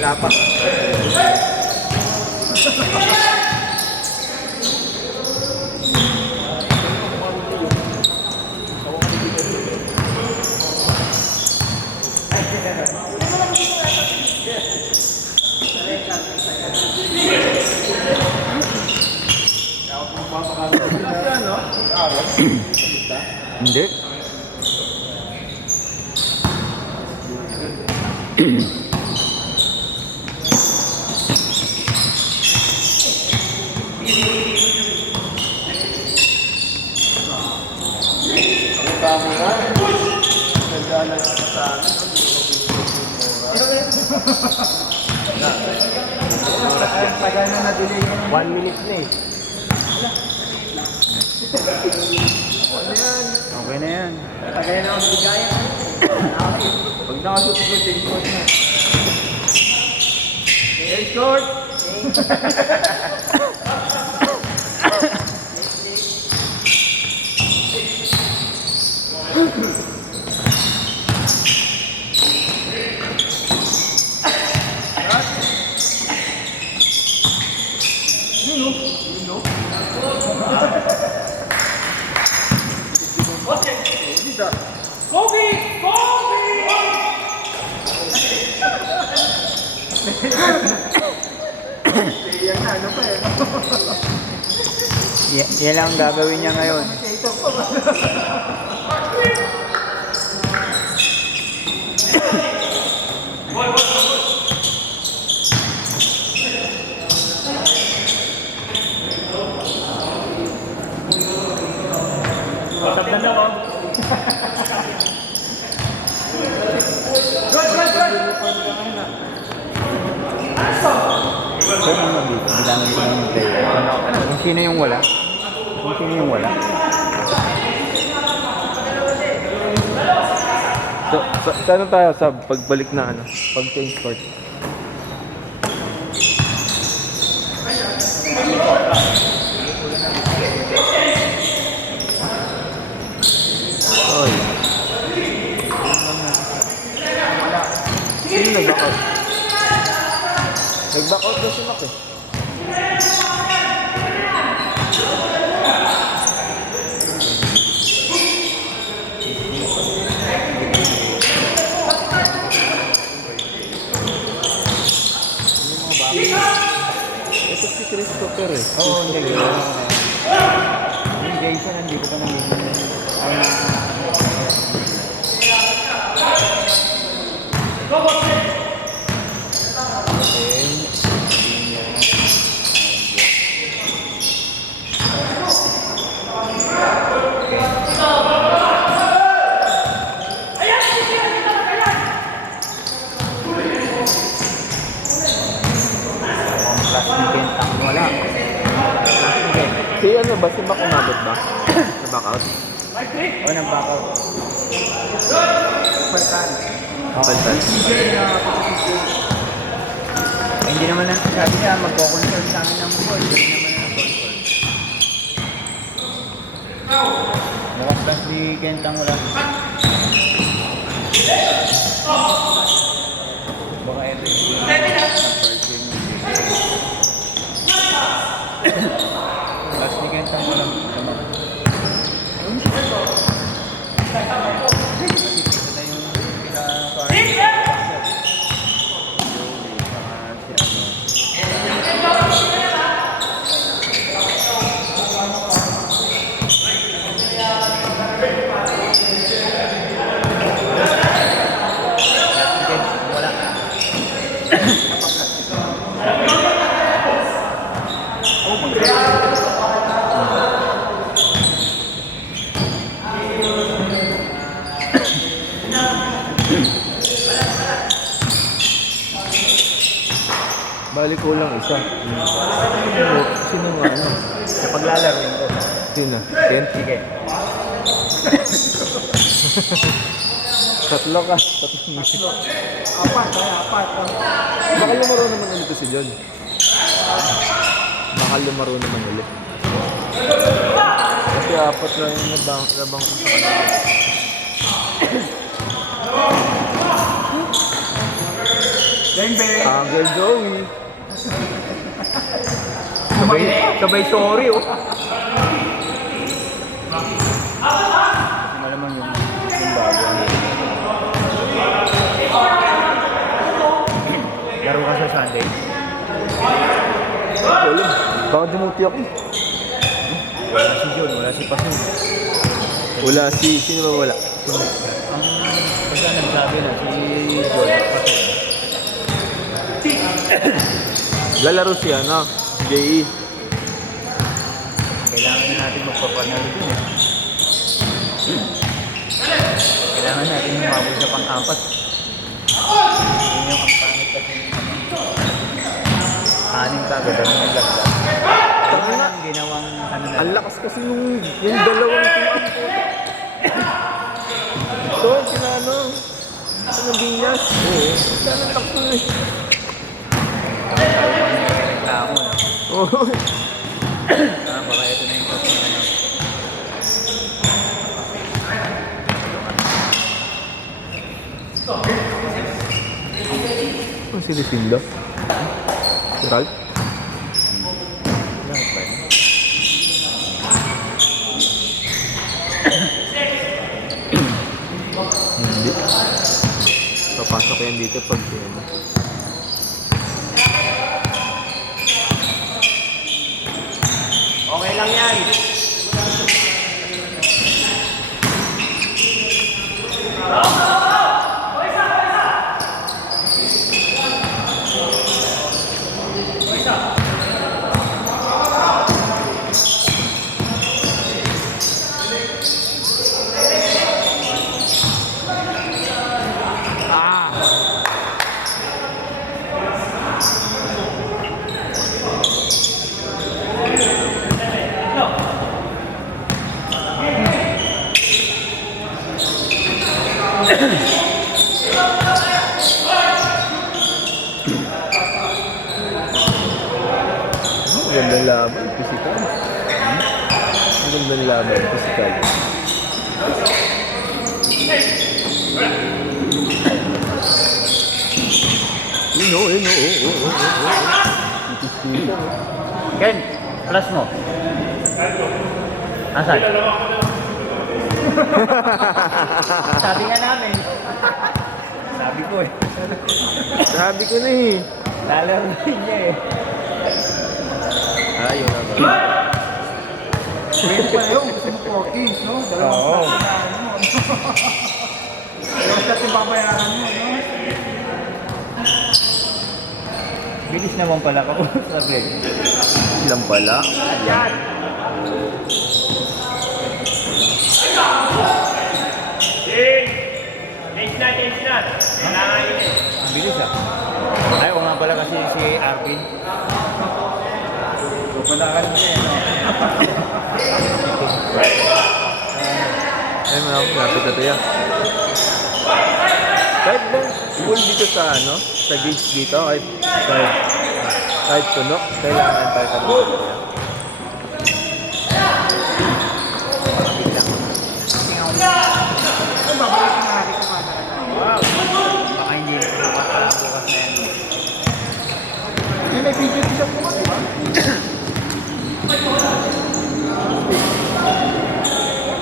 Lapak. Hindi. Tagal na na-delay yan. 1 minute na eh. Okay na yan. Tagal na ang bigayan. Pag nakashoot ko, take shot na. Take short. Yan lang ang gagawin niya ngayon. Kung sino yung wala? Kung sino yung wala? Saan tayo sa pagbalik na ano? Pag-change court? Oy. Sino nag-back out? Nag-back out na si Mac eh. Ito si Christopher eh. Oo, hindi. Yung Jason, hindi ko pa nangyayon. Si ano ba? Si Mac umabot ba? Na-back out? Oo, nag-back out. Paltan. Paltan. Hindi naman lang sabi niya, magko-consult sa amin ng ball. Hindi naman na consult. Mukhang pa si Kentang wala. Baka ito yung nag-first game yung last ni Kentang wala. Ito na yung Balik ko lang isa. Sino nga ano? Kapag lalaroin ko. Sino? Kent? Sige. Tatlo ka. Tatlo. Apat, kaya apat. Baka lumaro naman ulit si John. Baka lumaro naman ulit. Kasi apat lang yung nabang ko sa kanila. Bang, bang. Uncle Joey. Sabay sorry, oh. Malamang yung bago. Laro ka sa Sunday. Wala. Baka dumuti ako. Wala si John, wala si Pasun. Wala sino ba wala? Basta nagsabi na si John, Pasun. Lalaro si ano? JE. Kailangan na natin magpapanalo dun eh. Kailangan natin umabot sa pang-apat. Yun yung ang pangit kasi anim kagad ang naglagdag. Ano ang ginawang ano na? Ang lakas kasi yung dalawang team. Ito, sila ano? Ito ng Binyas. Oo. Saan ang takto eh? Reklamo na. Oo. Baka ito na yung top na ano. Ang sinisinda. Si Ralph? Lahat ba yun? Hindi. Papasok yan dito pag ano. Okay lang yan. Magandang laban, physical. Magandang laban, physical. Yun o. Titis-titis. Ken, plus mo. Asan? Sabi nga namin. Sabi ko eh. Sabi ko na eh. Lalaroin niya eh. Ayun na ba? Pwede pa yun. Gusto mo 14, no? Oo. Dalawang slot yung babayaran mo, no? Bilis naman pala ka sa grade. Ilang pala? Yan. Ang bilis ah. Ay, o nga pala kasi si Arvin. So, pala ka rin niya, no? Ay, malapit na to yan. Kahit bang full dito sa ano, sa gauge dito, kahit puno, kailangan tayo kami dito yan. Ay, babalik na natin ko para. Baka hindi bukas na yan. May video siya po, di ba?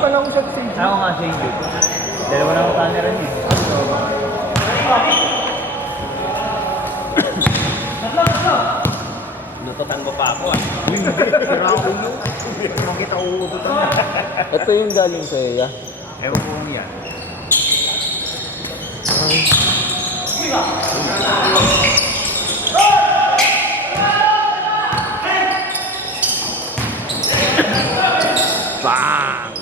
Pala ko siya sa Ako nga sa inyo. Dalawa na ang camera niya. Lutotan mo pa ako ah. Sira ko yun. Makita uututan na. Ito yung galing sa iya. Ewan ko kung yan. Bang!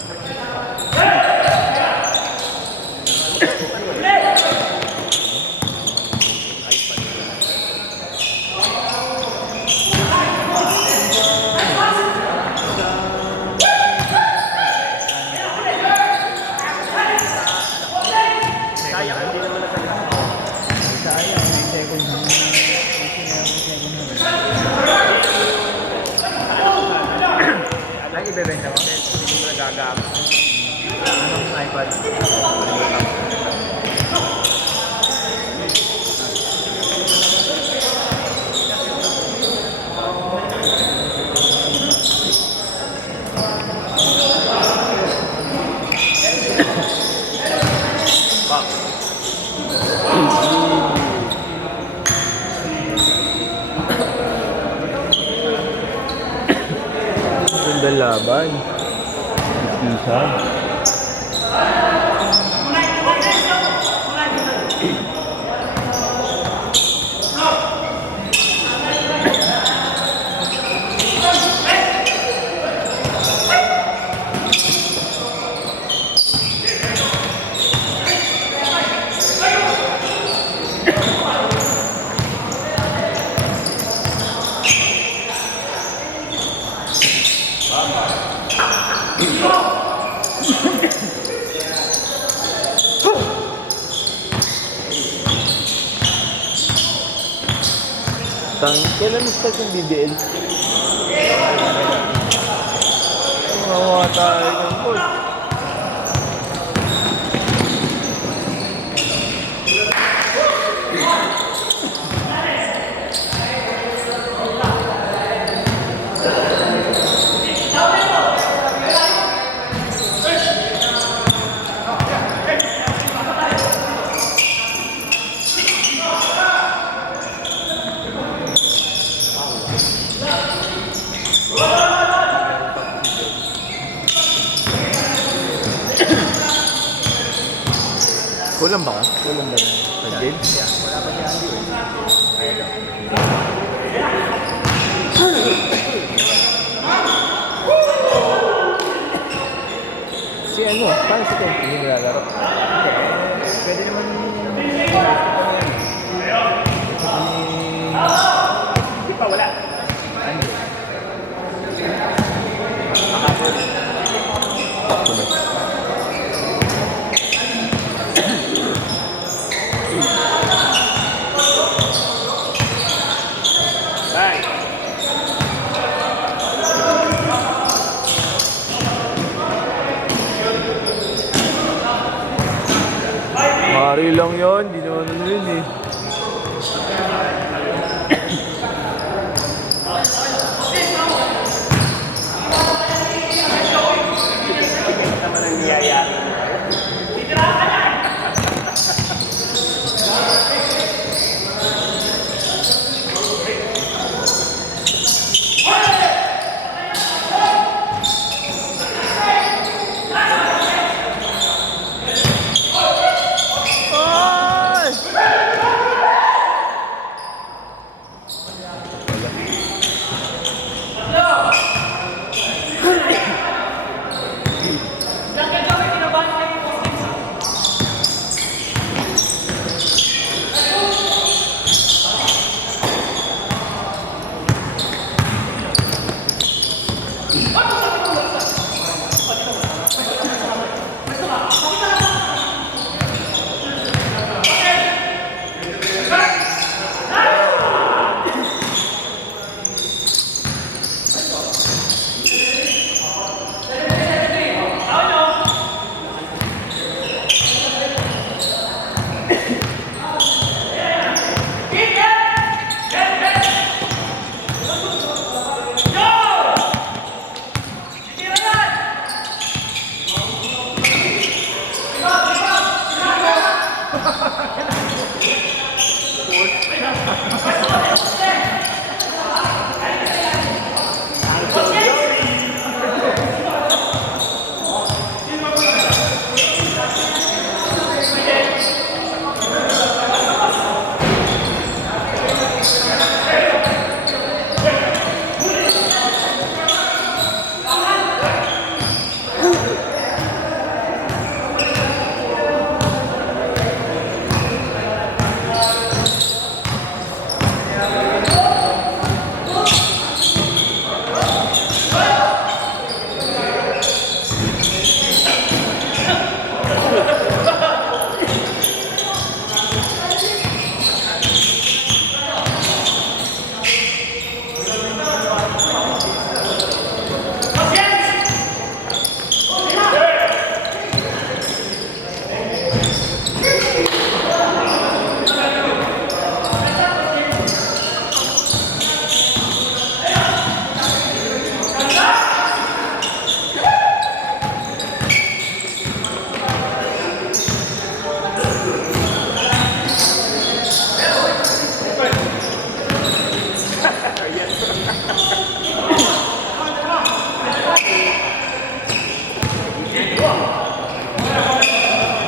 Gaga. Anong iPad? Ganda laban. Isa. Kailan start yung BBL? Mawa tayo ng goal. Kulang ba ka? Kulang ba na? Again? Wala pa si Andy eh. Ayun daw. Si ano? Paano si Ken? Hindi mo lalaro. Pwede naman hindi pa wala. Andy. Mari lang yun. Di naman ano yun eh. Naman ang niyayari.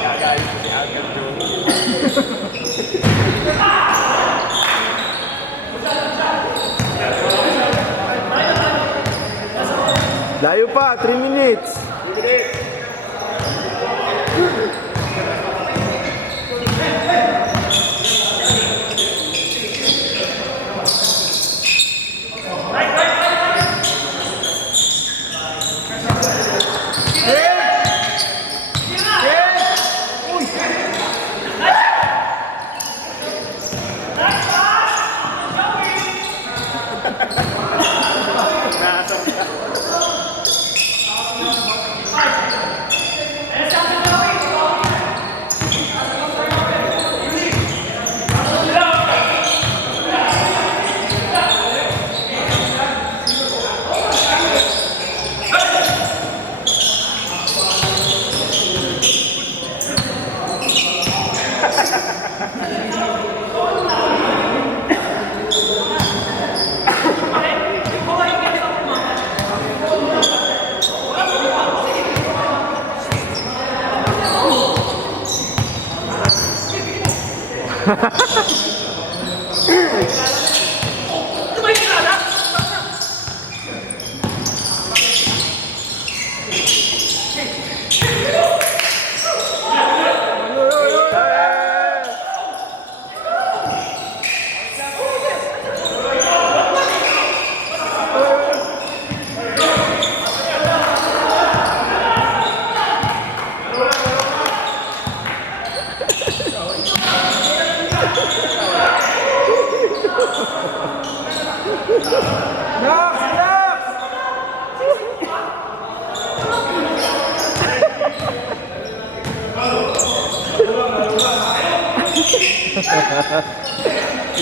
Gagayos ko si Agad doon. Layo pa, 3 minutes.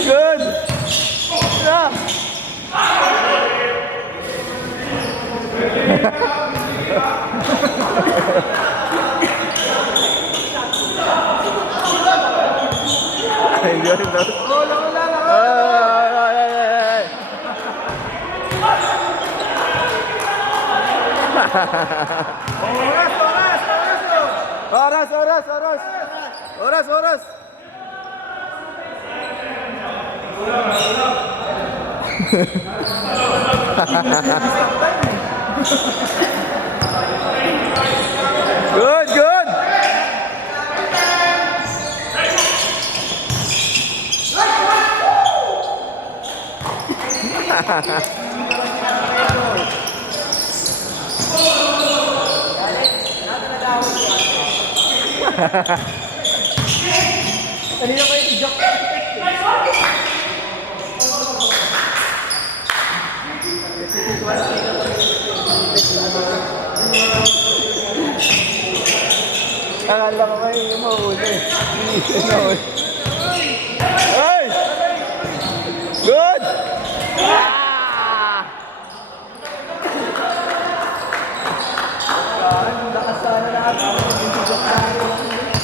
Good! Yeah. Enjoy those. Oras. Good. Kanina kayo i-jock. Akala ko kayo yung mahuli. Hey! Good!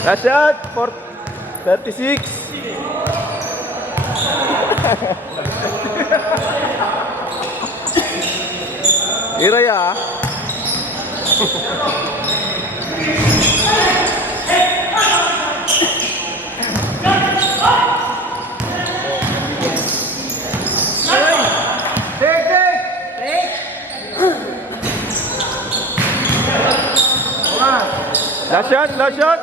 Last shot for 36. Iray ah. Last shot.